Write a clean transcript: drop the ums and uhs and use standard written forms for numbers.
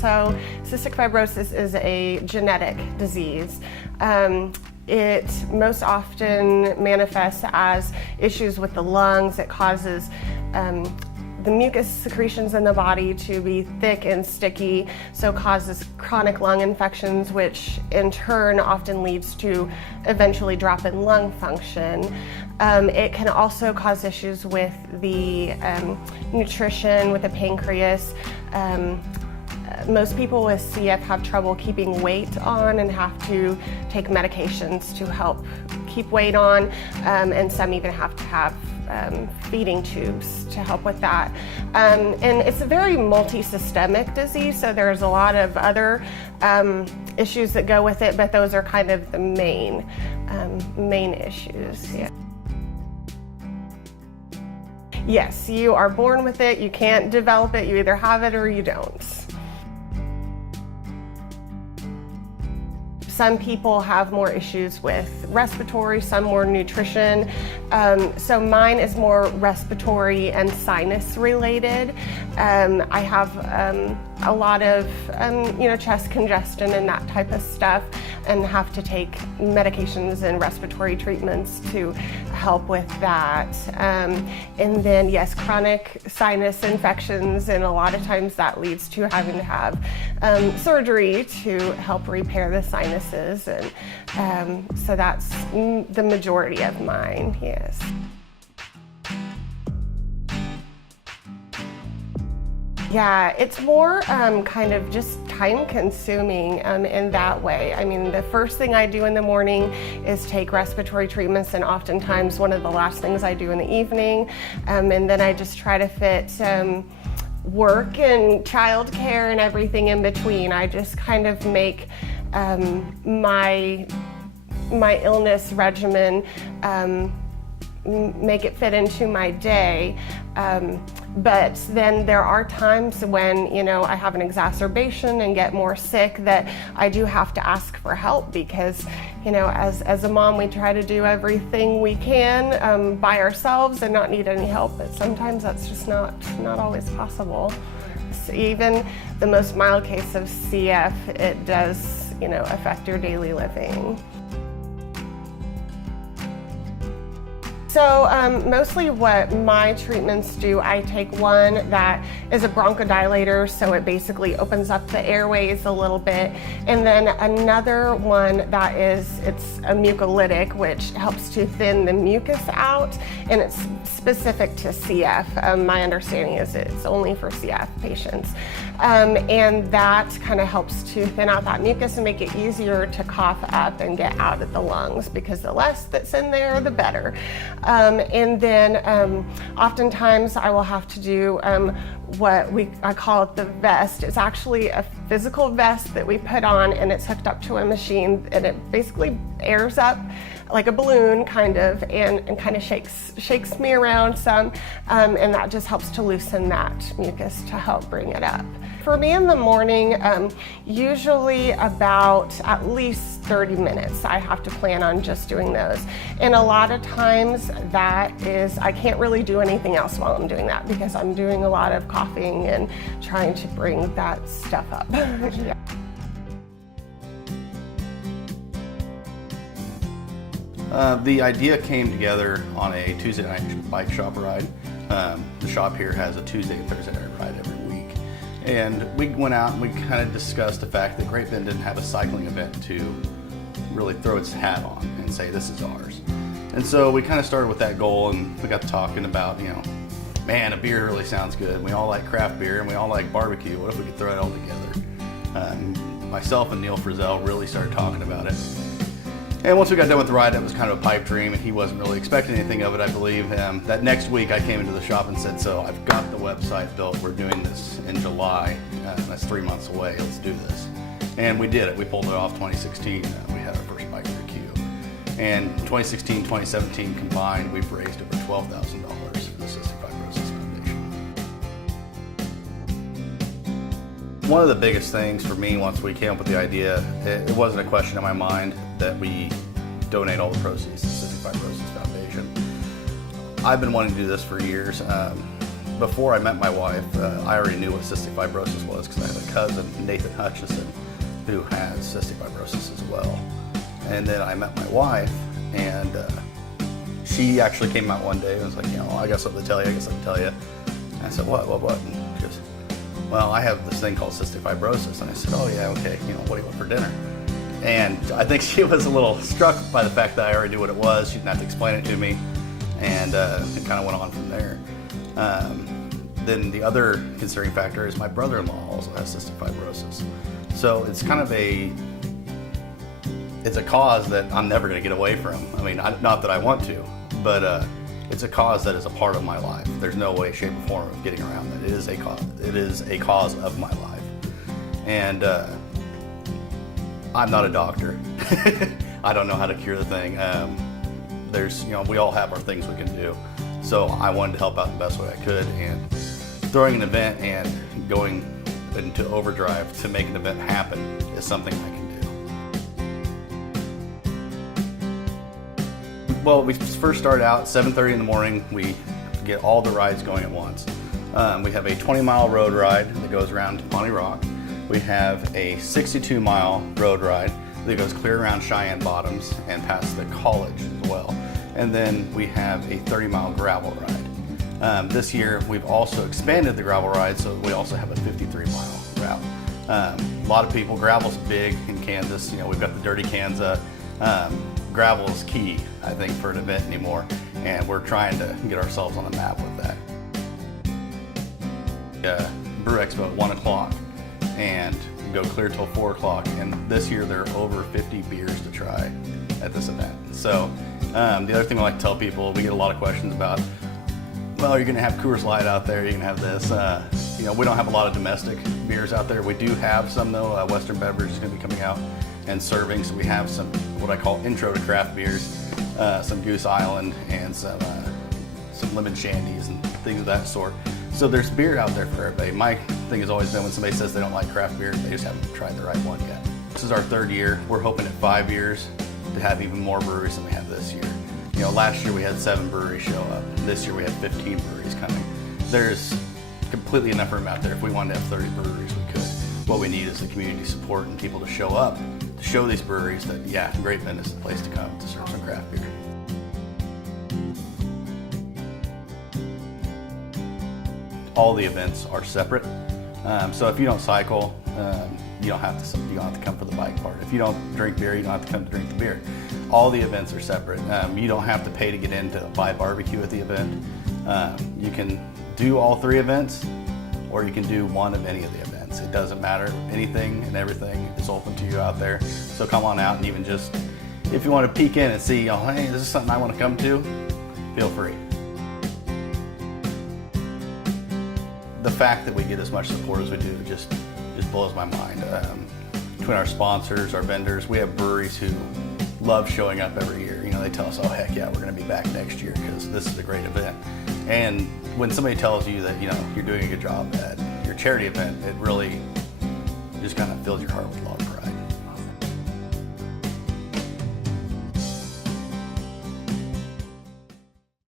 So cystic fibrosis is a genetic disease. It most often manifests as issues with the lungs. It causes the mucus secretions in the body to be thick and sticky, so causes chronic lung infections, which in turn often leads to eventually drop in lung function. It can also cause issues with the nutrition, with the pancreas. Most people with CF have trouble keeping weight on and have to take medications to help keep weight on, and some even have to have feeding tubes to help with that. And it's a very multi-systemic disease, so there's a lot of other issues that go with it, but those are kind of the main issues. Yeah. Yes, you are born with it. You can't develop it. You either have it or you don't. Some people have more issues with respiratory, some more nutrition. So mine is more respiratory and sinus related. I have a lot of chest congestion and that type of stuff, and have to take medications and respiratory treatments to help with that. And then yes, chronic sinus infections, and a lot of times that leads to having to have surgery to help repair the sinuses, and so that's the majority of mine, yes. Yeah, it's more kind of just time consuming in that way. I mean, the first thing I do in the morning is take respiratory treatments, and oftentimes one of the last things I do in the evening. And then I just try to fit work and childcare and everything in between. I just kind of make my illness regimen make it fit into my day. But then there are times when, I have an exacerbation and get more sick that I do have to ask for help, because, as a mom, we try to do everything we can by ourselves and not need any help, but sometimes that's just not always possible. So even the most mild case of CF, it does, affect your daily living. So mostly what my treatments do, I take one that is a bronchodilator, so it basically opens up the airways a little bit, and then another one that it's a mucolytic, which helps to thin the mucus out, and it's specific to CF. My understanding is it's only for CF patients. And that kind of helps to thin out that mucus and make it easier to cough up and get out of the lungs, because the less that's in there, the better. And then oftentimes I will have to do I call it the vest. It's actually a physical vest that we put on, and it's hooked up to a machine, and it basically airs up like a balloon kind of, and kind of shakes me around some, and that just helps to loosen that mucus to help bring it up. For me in the morning, usually about at least 30 minutes. I have to plan on just doing those. And a lot of times I can't really do anything else while I'm doing that, because I'm doing a lot of coughing and trying to bring that stuff up. Yeah. The idea came together on a Tuesday night bike shop ride. The shop here has a Tuesday and Thursday night ride every week. And we went out and we kind of discussed the fact that Great Bend didn't have a cycling event to really throw its hat on and say, this is ours. And so we kind of started with that goal, and we got to talking about, man, a beer really sounds good. We all like craft beer and we all like barbecue. What if we could throw it all together? Myself and Neil Frizzell really started talking about it. And once we got done with the ride, that was kind of a pipe dream, and he wasn't really expecting anything of it, I believe. That next week I came into the shop and said, so I've got the website built. We're doing this in July. That's 3 months away. Let's do this. And we did it. We pulled it off 2016. We had our first bike queue. And 2016, 2017 combined, we've raised over $12,000 for the Cystic Fibrosis Foundation. One of the biggest things for me once we came up with the idea, it wasn't a question in my mind that we donate all the proceeds to the Cystic Fibrosis Foundation. I've been wanting to do this for years. before I met my wife, I already knew what cystic fibrosis was because I had a cousin, Nathan Hutchison, who has cystic fibrosis as well. And then I met my wife, and she actually came out one day and was like, I got something to tell you, I can tell you. And I said, what? And she goes, well, I have this thing called cystic fibrosis. And I said, oh yeah, okay, what do you want for dinner? And I think she was a little struck by the fact that I already knew what it was. She didn't have to explain it to me, and it kind of went on from there. Then the other concerning factor is my brother-in-law also has cystic fibrosis. So it's kind of it's a cause that I'm never going to get away from. I mean, not that I want to, but it's a cause that is a part of my life. There's no way, shape, or form of getting around that. It is a cause. It is a cause of my life, and I'm not a doctor. I don't know how to cure the thing. We all have our things we can do. So I wanted to help out the best way I could, and throwing an event and going into overdrive to make an event happen is something I can do. Well, we first start out 7:30 in the morning. We get all the rides going at once. We have a 20-mile road ride that goes around Pawnee Rock. We have a 62-mile road ride that goes clear around Cheyenne Bottoms and past the college as well. And then we have a 30-mile gravel ride. This year, we've also expanded the gravel ride, so we also have a 53-mile route. A lot of people, gravel's big in Kansas. We've got the Dirty Kansas. Gravel is key, I think, for an event anymore, and we're trying to get ourselves on the map with that. Brew Expo at 1 o'clock and go clear till 4 o'clock. And this year, there are over 50 beers to try at this event. So the other thing I like to tell people, we get a lot of questions about, well, you're going to have Coors Light out there, you're going to have this. We don't have a lot of domestic beers out there. We do have some, though. Western Beverage is going to be coming out and serving. So we have some, what I call intro to craft beers, some Goose Island, and some lemon shandies and things of that sort. So there's beer out there for everybody. My thing has always been when somebody says they don't like craft beer, they just haven't tried the right one yet. This is our 3rd year. We're hoping at 5 years to have even more breweries than we have this year. Last year we had 7 breweries show up. This year we have 15 breweries coming. There's completely enough room out there. If we wanted to have 30 breweries, we could. What we need is the community support and people to show up, to show these breweries that, yeah, Great Bend is the place to come to serve some craft beer. All the events are separate. So if you don't cycle, you don't have to come for the bike part. If you don't drink beer, you don't have to come to drink the beer. All the events are separate. You don't have to pay to get in to buy barbecue at the event. You can do all 3 events, or you can do one of any of the events. It doesn't matter. Anything and everything is open to you out there. So come on out, and even just, if you want to peek in and see, hey, this is something I want to come to, feel free. The fact that we get as much support as we do just blows my mind. Between our sponsors, our vendors, we have breweries who love showing up every year. They tell us, oh heck yeah, we're going to be back next year because this is a great event. And when somebody tells you that you're doing a good job at your charity event, it really just kind of fills your heart with love.